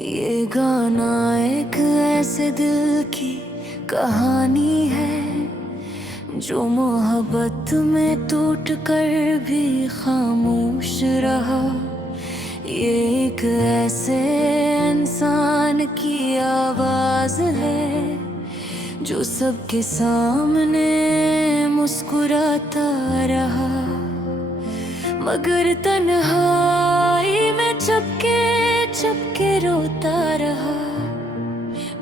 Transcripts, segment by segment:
ये गाना एक ऐसे दिल की कहानी है जो मोहब्बत में टूट कर भी खामोश रहा। ये एक ऐसे इंसान की आवाज है जो सबके सामने मुस्कुराता रहा, मगर तन्हाई में चपके चपके रोता रहा।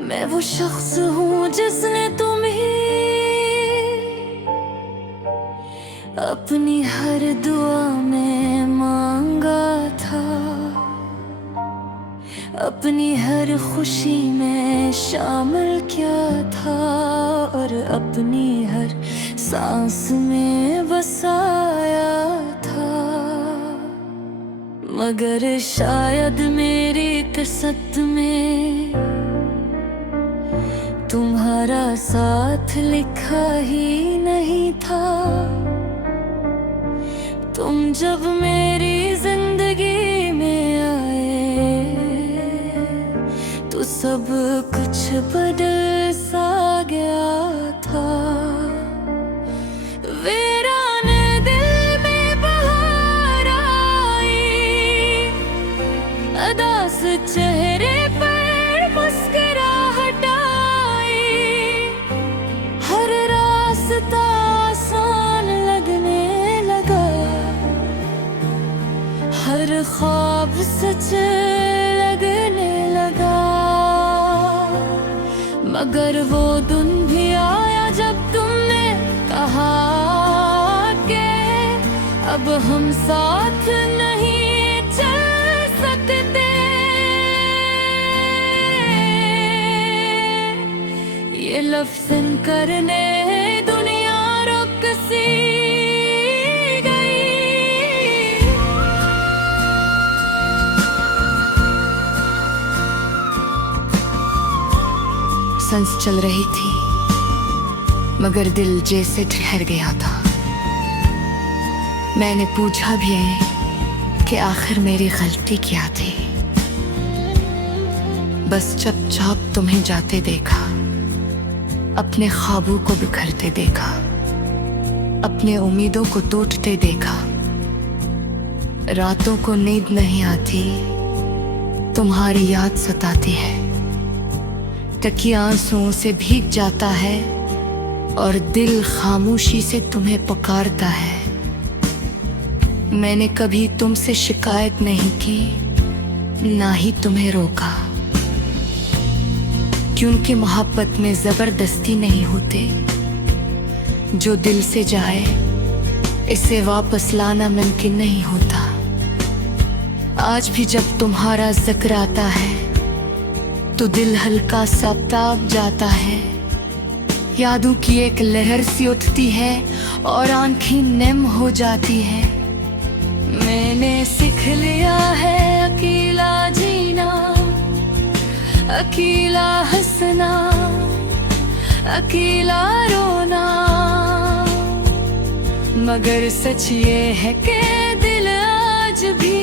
मैं वो शख्स हूँ जिसने तुम्हें अपनी हर दुआ में मांगा था, अपनी हर खुशी में शामिल किया था और अपनी हर सांस में बसाया था। मगर शायद मेरी किस्मत में तुम्हारा साथ लिखा ही नहीं था। तुम जब मेरी जिंदगी में आए तो सब कुछ बदल सा गया था। वीरान दिल में बहार आई, अदास चेहरे पर मुस्कुराहट आई, हर रास्ता आसान लगने लगा, हर ख्वाब सच लगने लगा। मगर वो दिन भी आया जब तुमने कहा कि अब हम साथ नहीं चल सकते। ये लफ्ज़ करने दुनिया रुक सी गई। सांस चल रही थी मगर दिल जैसे ठहर गया था। मैंने पूछा भी है कि आखिर मेरी गलती क्या थी। बस चुपचाप तुम्हें जाते देखा, अपने ख्वाबों को बिखरते देखा, अपने उम्मीदों को टूटते देखा। रातों को नींद नहीं आती, तुम्हारी याद सताती है। तकिया आंसुओं से भीग जाता है और दिल खामोशी से तुम्हें पुकारता है। मैंने कभी तुमसे शिकायत नहीं की, ना ही तुम्हें रोका, क्योंकि मोहब्बत में जबरदस्ती नहीं होते। जो दिल से जाए इसे वापस लाना मुमकिन नहीं होता। आज भी जब तुम्हारा जिक्र आता है तो दिल हल्का सा ताप जाता है। यादों की एक लहर सी उठती है और आंखें नम हो जाती है। मैंने सीख लिया है अकेला जीना, अकेला हंसना, अकेला रोना। मगर सच ये है कि दिल आज भी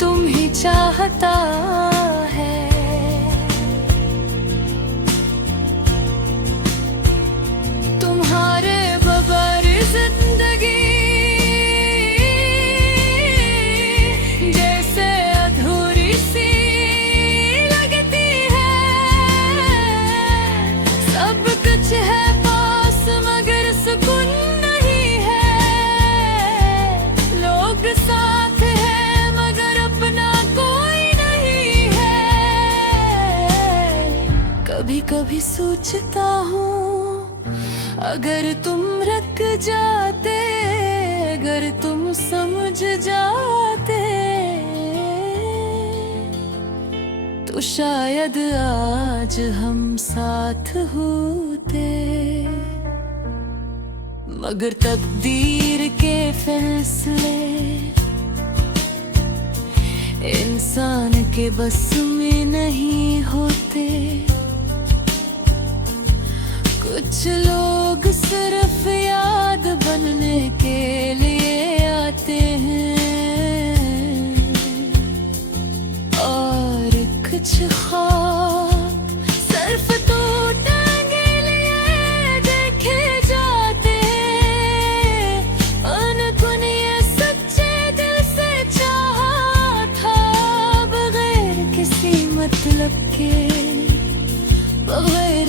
तुम ही चाहता है। तुम्हारे बगैर जिंदगी जैसे अधूरी सी लगती है। सब कुछ है पास मगर सुकून नहीं है। लोग साथ हैं मगर अपना कोई नहीं है। कभी कभी सोचता हूँ अगर तुम रुक जाते, अगर तुम समझ जाते तो शायद आज हम साथ होते। मगर तकदीर के फैसले इंसान के बस में नहीं होते। कुछ लोग सिर्फ याद बनने के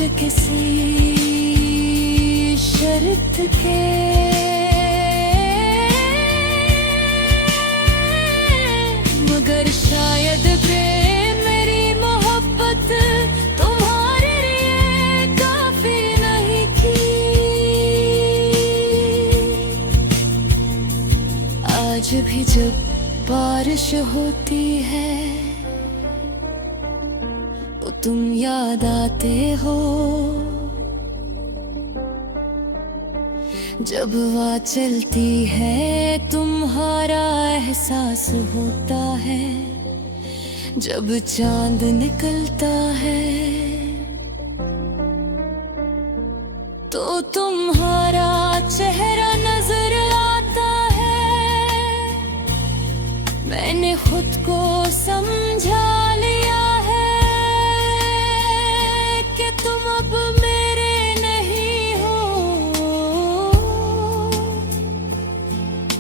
बगैर किसी शर्त के मगर शायद प्रेम मेरी मोहब्बत तुम्हारे लिए काफी नहीं थी। आज भी जब बारिश होती है तो तुम याद आते हो, जब हवा चलती है तुम्हारा एहसास होता है, जब चांद निकलता है तो तुम्हारा चेहरा नजर आता है। मैंने खुद को समझा लिया है कि तुम अब मेरे नहीं हो,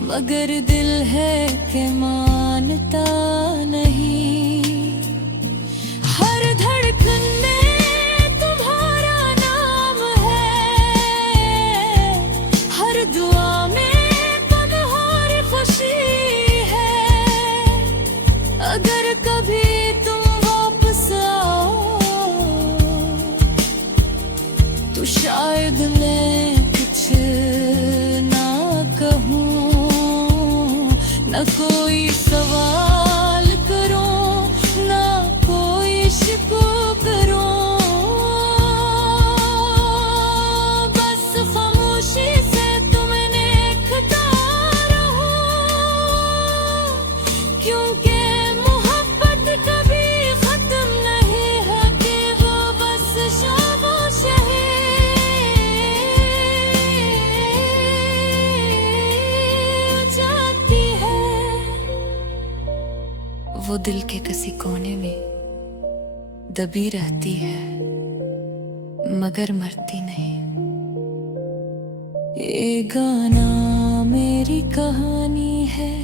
मगर दिल है कि मानता नहीं। हर धड़कन में तुम्हारा नाम है, हर दुआ में तुम्हारी खुशी है। अगर कभी तुम वापस आओ तो शायद मैं कुछ ना कहूँ, न कोई सवाल करूं, न कोई शिकवा करूं। बस खामोशी से तुम्हें देखता रहूं, क्योंकि मोहब्बत कभी खत्म नहीं होती, वो बस खामोश है। जाती है वो दिल के किसी कोने में दबी रहती है, मगर मरती नहीं। ये गाना मेरी कहानी है,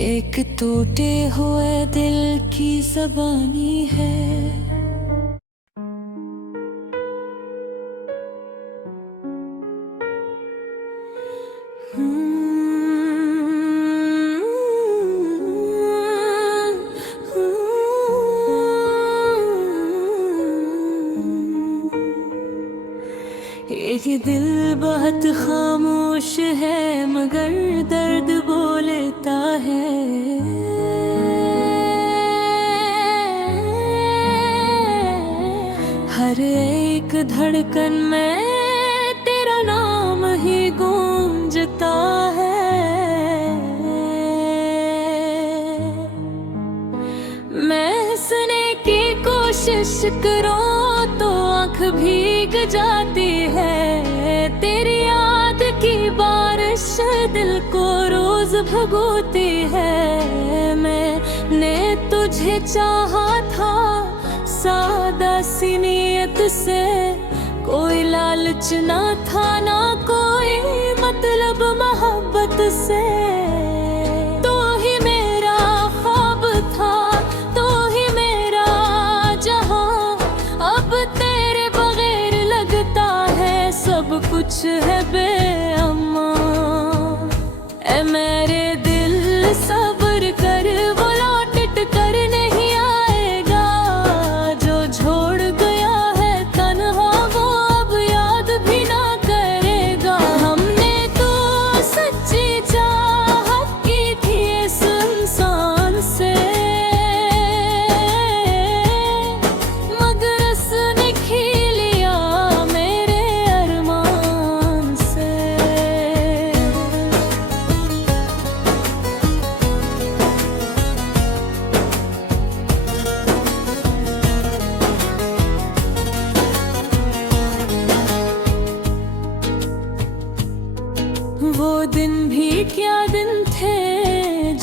एक टूटे हुए दिल की ज़बानी है। ये दिल बहुत खामोश है मगर दर्द बोलता है। हर एक धड़कन में तेरा नाम ही गूंजता है। मैं हंसने की कोशिश करूं तो आँख भीग जाती है। तेरी याद की बारिश दिल को रोज भगोती है। मैंने तुझे चाहा था सादा सी नीयत से, कोई लालच ना था ना कोई मतलब मोहब्बत से। तो ही मेरा ख्वाब था, तो ही मेरा जहां, अब तेरे बगैर लगता है सब कुछ है बेअमा। ए मेरे दिल सब्र कर, वो लौट कर नहीं आएगा। जो छोड़ गया है तन्हा वो अब याद भी ना करेगा। हमने तो सच्ची चाहत की थी इस इंसान से, मगर उसने खी लिया मेरे अरमान से। वो दिन भी क्या दिन थे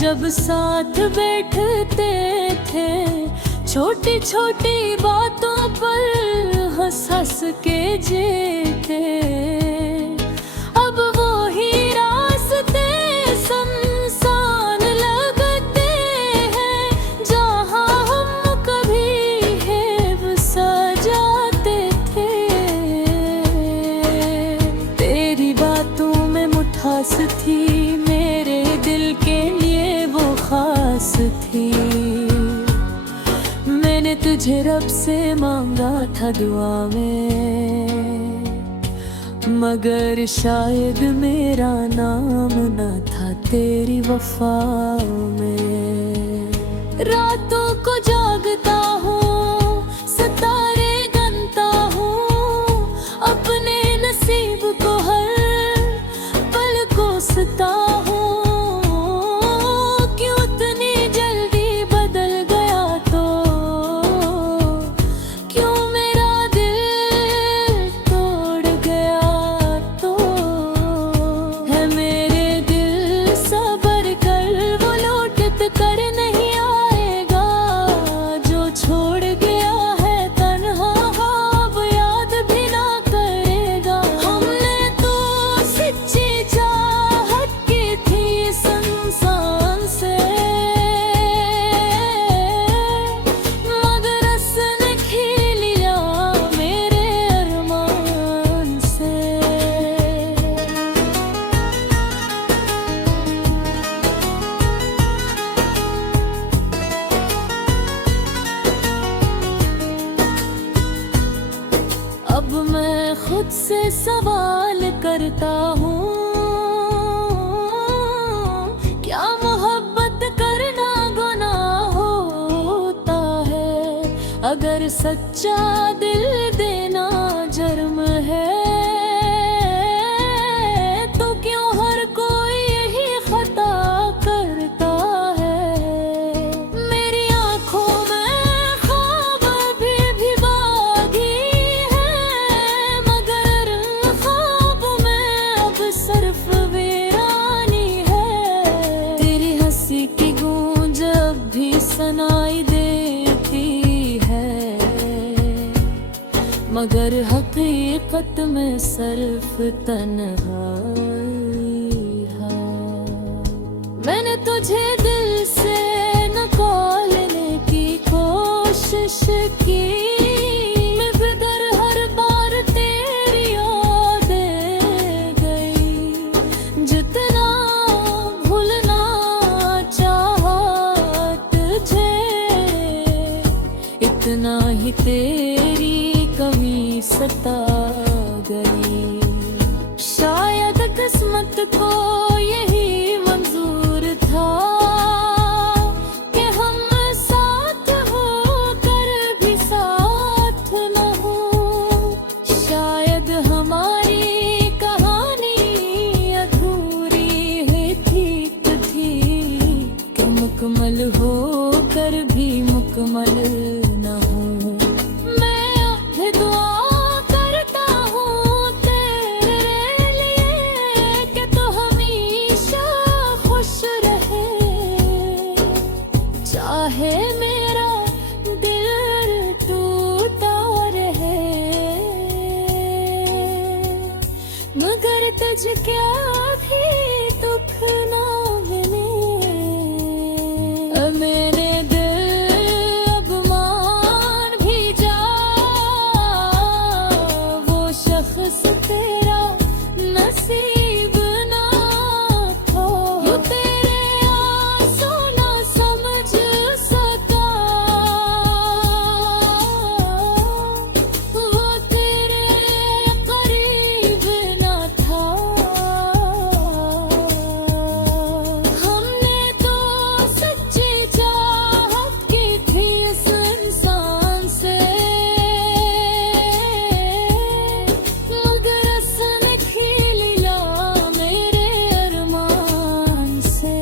जब साथ बैठते थे, छोटी छोटी बातों पर हंस हंस के जीते। अब वो ही रास्ते सुनसान लगते हैं जहाँ हम कभी है तुझसे मांगा था दुआ में, मगर शायद मेरा नाम न था तेरी वफा में। रातों को जागता हूँ, सितारे गिनता हूँ, अपने नसीब को हर पल कोसता हूँ। क्यों इतनी जल्दी बदल गया तो, क्यों मेरा दिल तोड़ गया तो। है मेरे दिल सबर कर, वो लौट कर नहीं आएगा। जो छोड़ गया है तन्हा, अब याद भी ना करेगा। हमने तो सच्ची चाहत की थी इस इंसान से, मगर उसने खेल लिया मेरे अरमान से। अब मैं खुद से सवाल करता हूँ, क्या मोहब्बत करना गुनाह होता है? अगर सच्चा दिल देना जुर्म है, तो क्यों हर कोई यही खता करता है? मेरी आँखों में ख्वाब अभी भी बागी है, मगर ख्वाब में अब सिर्फ वीरानी है। तेरी हंसी की गूंज अब भी सुनाई देती है, मगर हकीकत में सिर्फ तन्हाई है। मैंने तुझे दिल से निकालने की कोशिश की, मगर हर बार तेरी यादें गई। जितना भूलना चाहा तुझे, इतना ही तेरी कमी सता गई। शायद किस्मत को यही मंजूर था कि हम साथ होकर भी साथ न हो। शायद हमारी कहानी अधूरी ही ठीक थी, कि मुकम्मल होकर भी मुकम्मल न हो। मैं अब दुआ करता हूँ तेरे लिए, कि तू हमेशा खुश रहे। चाहे मेरा दिल टूटा रहे, मगर तुझ क्या भी दुख ना मिले। मेरे दिल अब मान भी जा, वो शख्स तेरा नसीब ना था। वो तेरे आंसू ना समझ सका, वो तेरे करीब ना था। हमने तो सच्ची चाहत की थी इस इंसान से, मगर उसने खेल लिया मेरे अरमान से।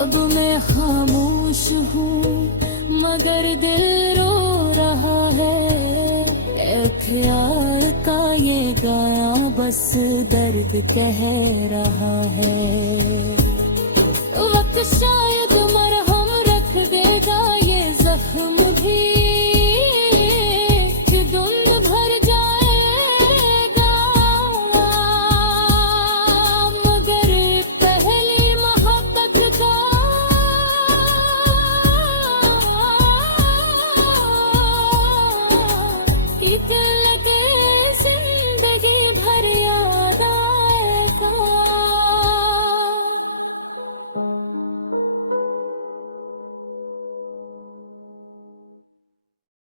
अब मैं खामोश हूँ, मगर दिल रो रहा है। ए ख्याल का ये गाना बस दर्द कह रहा है। वक्त शायद